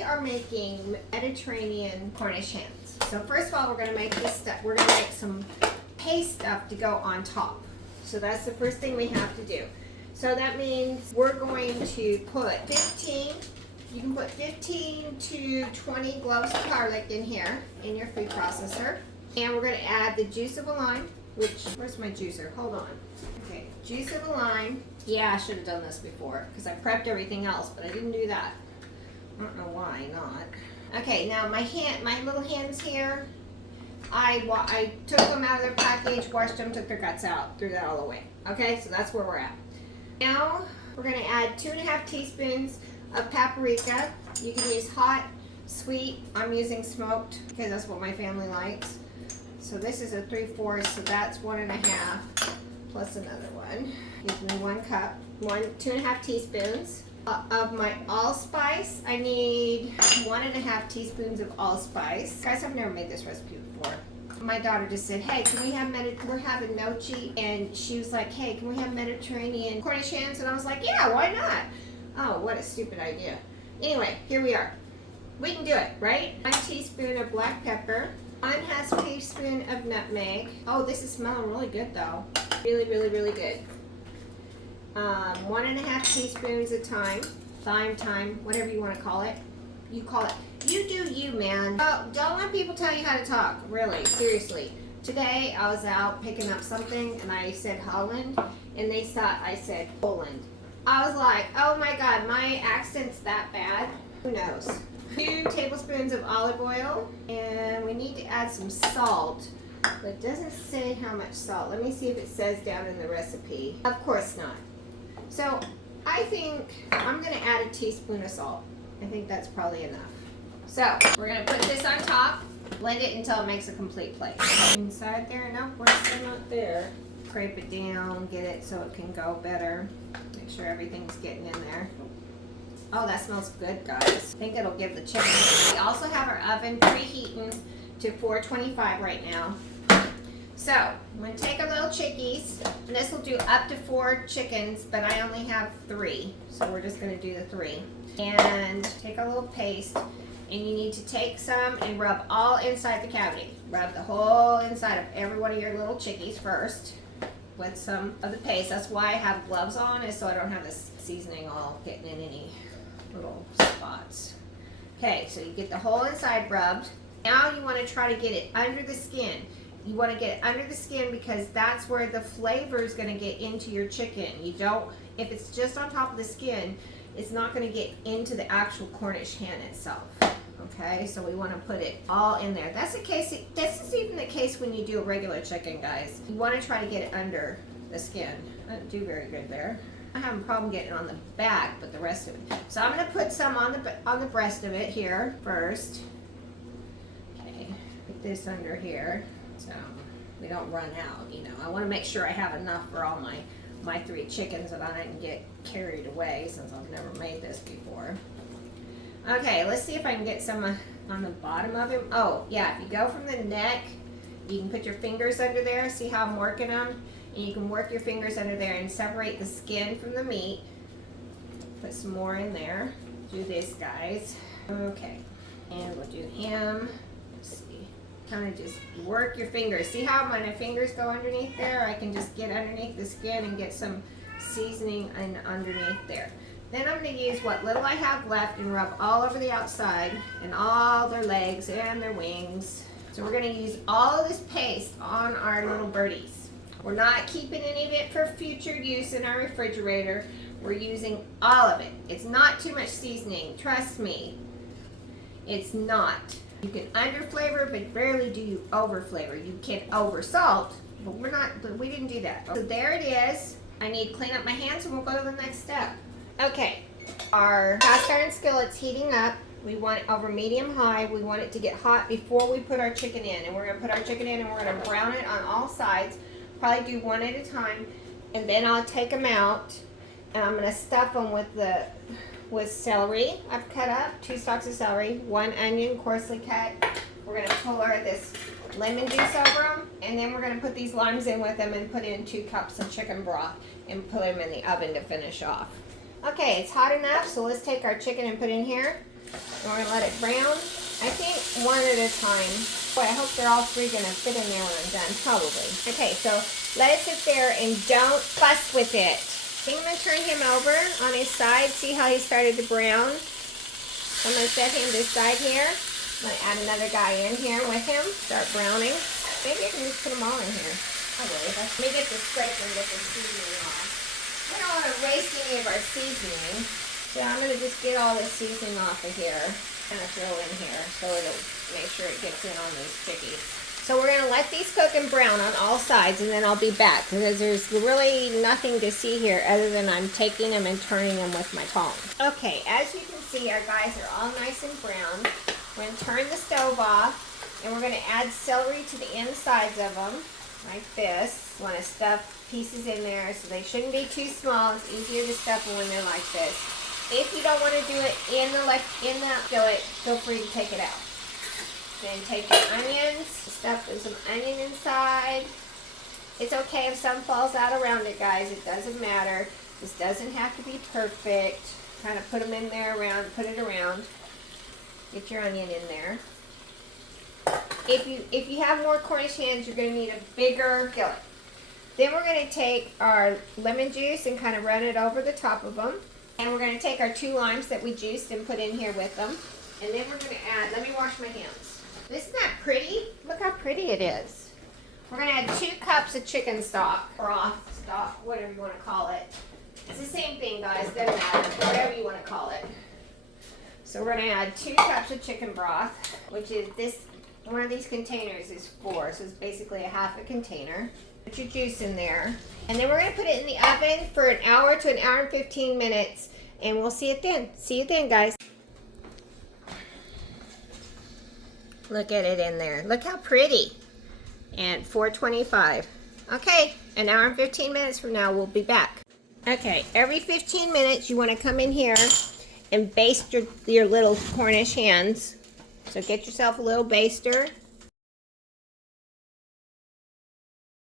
we are making Mediterranean Cornish hens. So first of all, we're going to make this stuff. We're going to make some paste stuff to go on top. So that's the first thing we have to do. So that means we're going to put 15, you can put 15 to 20 cloves of garlic in here in your food processor. And we're going to add the juice of a lime, which, where's my juicer? Hold on. Okay, juice of a lime. Yeah, I should have done this before because I prepped everything else, but I didn't do that. I don't know why not. Okay, now my little hens here, I took them out of their package, washed them, took their guts out, threw that all away. Okay, so that's where we're at. Now we're going to add 2.5 teaspoons of paprika. You can use hot, sweet. I'm using smoked because that's what my family likes. So this is a 3/4, so that's 1.5 plus another one. Gives me 1 cup, 2.5 teaspoons of my allspice. I need 1.5 teaspoons of allspice. Guys, I've never made this recipe before. My daughter just said, hey, can we have we're having nochi, and she was like, hey, can we have Mediterranean Cornish hens? And I was like, yeah, why not? Oh, what a stupid idea. Anyway, here we are. We can do it, right? 1 teaspoon of black pepper, 1/2 teaspoon of nutmeg. Oh, this is smelling really good though. Really, really, really good. 1.5 teaspoons of thyme, whatever you want to call it. You call it. You do you, man. Oh, don't let people tell you how to talk. Really, seriously. Today I was out picking up something and I said Holland, and they thought I said Poland. I was like, oh my God, my accent's that bad. Who knows? 2 tablespoons of olive oil, and we need to add some salt, but it doesn't say how much salt. Let me see if it says down in the recipe. Of course not. So I think I'm going to add a teaspoon of salt. I think that's probably enough. So we're going to put this on top, blend it until it makes a complete paste. Inside there, no, we're still not there. Scrape it down, get it so it can go better. Make sure everything's getting in there. Oh, that smells good, guys. I think it'll give the chicken. We also have our oven preheating to 425 right now. So I'm going to take our little chickies, and this will do up to 4 chickens, but I only have 3, so we're just going to do the 3. And take a little paste, and you need to take some and rub all inside the cavity. Rub the whole inside of every one of your little chickies first with some of the paste. That's why I have gloves on, is so I don't have this seasoning all getting in any little spots. Okay, so you get the whole inside rubbed. Now you want to try to get it under the skin. You want to get it under the skin because that's where the flavor is going to get into your chicken. You don't, if it's just on top of the skin, it's not going to get into the actual Cornish hen itself. Okay, so we want to put it all in there. That's the case. This is even the case when you do a regular chicken, guys. You want to try to get it under the skin. I didn't do very good there. I have a problem getting it on the back, but the rest of it. So I'm going to put some on the breast of it here first. Okay, put this under here so we don't run out. You know, I want to make sure I have enough for all my 3 chickens and I didn't get carried away since I've never made this before. Okay, let's see if I can get some on the bottom of him. Oh, yeah, if you go from the neck, you can put your fingers under there. See how I'm working them? And you can work your fingers under there and separate the skin from the meat. Put some more in there. Do this, guys. Okay, and we'll do him. Let's see. Kind of just work your fingers. See how my fingers go underneath there? I can just get underneath the skin and get some seasoning underneath there. Then I'm going to use what little I have left and rub all over the outside and all their legs and their wings. So we're going to use all of this paste on our little birdies. We're not keeping any of it for future use in our refrigerator. We're using all of it. It's not too much seasoning. Trust me. It's not. You can under-flavor, but rarely do you over-flavor. You can over-salt, but we didn't do that. So there it is. I need to clean up my hands and we'll go to the next step. Okay, our cast iron skillet's heating up. We want it over medium-high. We want it to get hot before we put our chicken in. And we're going to put our chicken in and we're going to brown it on all sides. Probably do one at a time. And then I'll take them out. And I'm going to stuff them with celery. I've cut up 2 stalks of celery, 1 onion coarsely cut. We're going to pour this lemon juice over them. And then we're going to put these limes in with them and put in 2 cups of chicken broth and put them in the oven to finish off. Okay, it's hot enough, so let's take our chicken and put in here. And we're gonna let it brown. I think one at a time. Boy, I hope they're all three gonna fit in there when I'm done, probably. Okay, so let it sit there and don't fuss with it. I think I'm gonna turn him over on his side. See how he started to brown? So I'm gonna set him this side here. I'm gonna add another guy in here with him. Start browning. Maybe I can just put them all in here. Let me get the scraper and get the seasoning off. We don't want to waste any of our seasoning. So I'm going to just get all this seasoning off of here. Kind of throw in here so it'll make sure it gets in on these chickies. So we're going to let these cook and brown on all sides, and then I'll be back because there's really nothing to see here other than I'm taking them and turning them with my tongs. Okay, as you can see, our guys are all nice and brown. We're going to turn the stove off, and we're going to add celery to the insides of them, like this. You want to stuff pieces in there, so they shouldn't be too small. It's easier to stuff them when they're like this. If you don't want to do it in the skillet, feel free to take it out. Then take your onions, stuff with some onion inside. It's okay if some falls out around it, guys. It doesn't matter. This doesn't have to be perfect. Kind of put them in there around, put it around. Get your onion in there. If you have more Cornish hens, you're going to need a bigger skillet. Then we're going to take our lemon juice and kind of run it over the top of them. And we're going to take our 2 limes that we juiced and put in here with them. And then we're going to add, let me wash my hands. Isn't that pretty? Look how pretty it is. We're going to add 2 cups of chicken stock, broth, stock, whatever you want to call it. It's the same thing, guys. Doesn't matter. Whatever you want to call it. So we're going to add 2 cups of chicken broth, which is this. One of these containers is 4, so it's basically a half a container. Put your juice in there. And then we're going to put it in the oven for an hour to an hour and 15 minutes. And we'll see it then. See you then, guys. Look at it in there. Look how pretty. And 425. Okay, an hour and 15 minutes from now, we'll be back. Okay, every 15 minutes, you want to come in here and baste your little Cornish hens. So get yourself a little baster